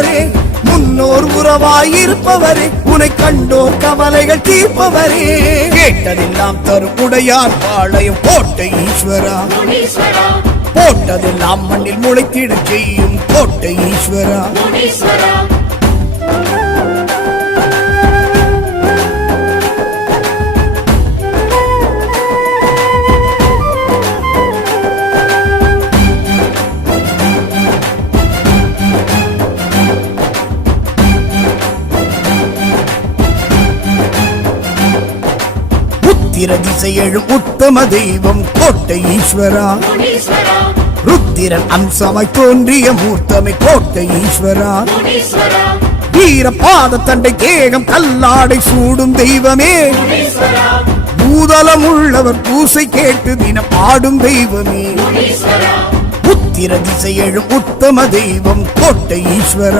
தீர்ப்பவரே, முன்னோர் உறவாயிருப்பவரே, உனை கண்டோர் கவலைகள் தீர்ப்பவரே. கேட்டதெல்லாம் தரும் உடையார் பாளையம் கோட்டை ஈஸ்வரா, போட்டதெல்லாம் மண்ணில் முளைத்திட செய்யும் கோட்டை ஈஸ்வரா. உத்திர திசை எழும் உத்தம தெய்வம் கோட்டை ஈஸ்வரா, ருத்திரன் அம்சமாய் தோன்றிய மூர்த்தமை கோட்டை ஈஸ்வரா. வீர பாத தண்டை தேகம் கல்லாடை சூடும் தெய்வமே, பூதலம் உள்ளவர் பூசை கேட்டு தினம் ஆடும் தெய்வமே. உத்திர திசை எழும் உத்தம தெய்வம் கோட்டை ஈஸ்வரா.